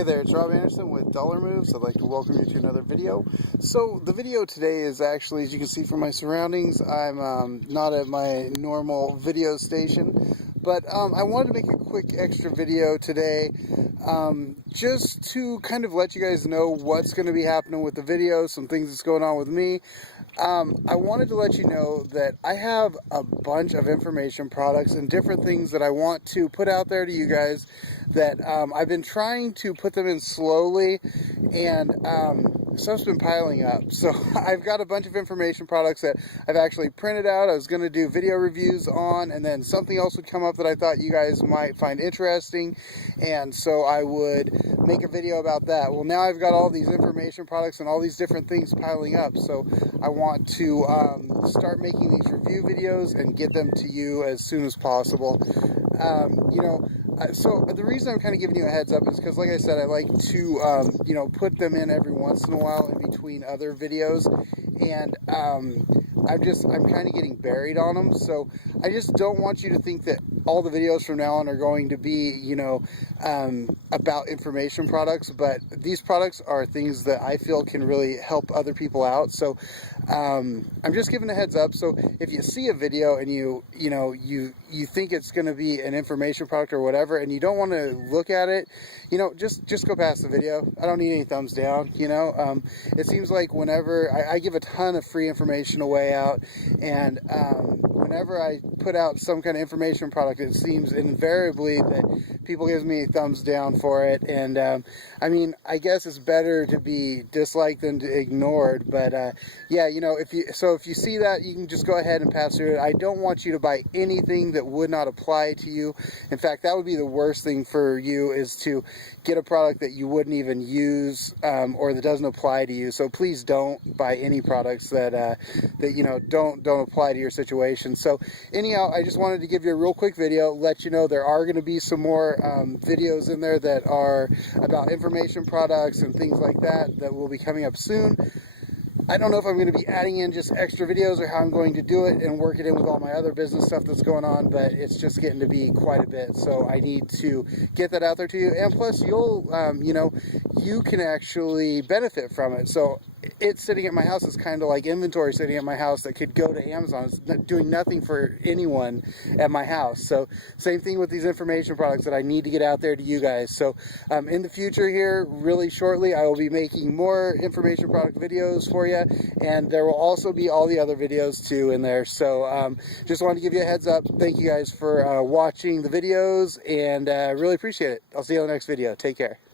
Hey there, it's Rob Anderson with Dollar Moves. I'd like to welcome you to another video. So the video today is actually, as you can see from my surroundings, I'm not at my normal video station, but I wanted to make a quick extra video today just to kind of let you guys know what's going to be happening with the video, some things that's going on with me. I wanted to let you know that I have a bunch of information products and different things that I want to put out there to you guys that I've been trying to put them in slowly, and stuff's been piling up. So I've got a bunch of information products that I've actually printed out. I was going to do video reviews on, and then something else would come up that I thought you guys might find interesting, and so I would make a video about that. Well, now I've got all these information products and all these different things piling up, so I want to start making these review videos and get them to you as soon as possible. So the reason I'm kind of giving you a heads up is because, like I said, I like to, put them in every once in a while in between other videos, and I'm kind of getting buried on them. So I just don't want you to think that all the videos from now on are going to be, about information products, but these products are things that I feel can really help other people out. So I'm just giving a heads up. So if you see a video and you think it's going to be an information product or whatever, and you don't want to look at it, just go past the video. I don't need any thumbs down. It seems like whenever I give a ton of free information away out, and whenever I put out some kind of information product, it seems invariably that people give me thumbs down for it. And I guess it's better to be disliked than ignored. But if you see that, you can just go ahead and pass through it. I don't want you to buy anything that would not apply to you. In fact, that would be the worst thing for you, is to get a product that you wouldn't even use or that doesn't apply to you. So please don't buy any products that don't apply to your situation. So anyhow, I just wanted to give you a real quick video, let you know there are going to be some more videos in there that are about information products and things like that will be coming up soon. I don't know if I'm going to be adding in just extra videos or how I'm going to do it and work it in with all my other business stuff that's going on, but it's just getting to be quite a bit, so I need to get that out there to you. And plus, you can actually benefit from it. So it's sitting at my house. It's kind of like inventory sitting at my house that could go to Amazon. It's doing nothing for anyone at my house. So same thing with these information products that I need to get out there to you guys. So in the future here, really shortly, I will be making more information product videos for you, and there will also be all the other videos too in there. So just wanted to give you a heads up. Thank you guys for watching the videos, and really appreciate it. I'll see you on the next video. Take care.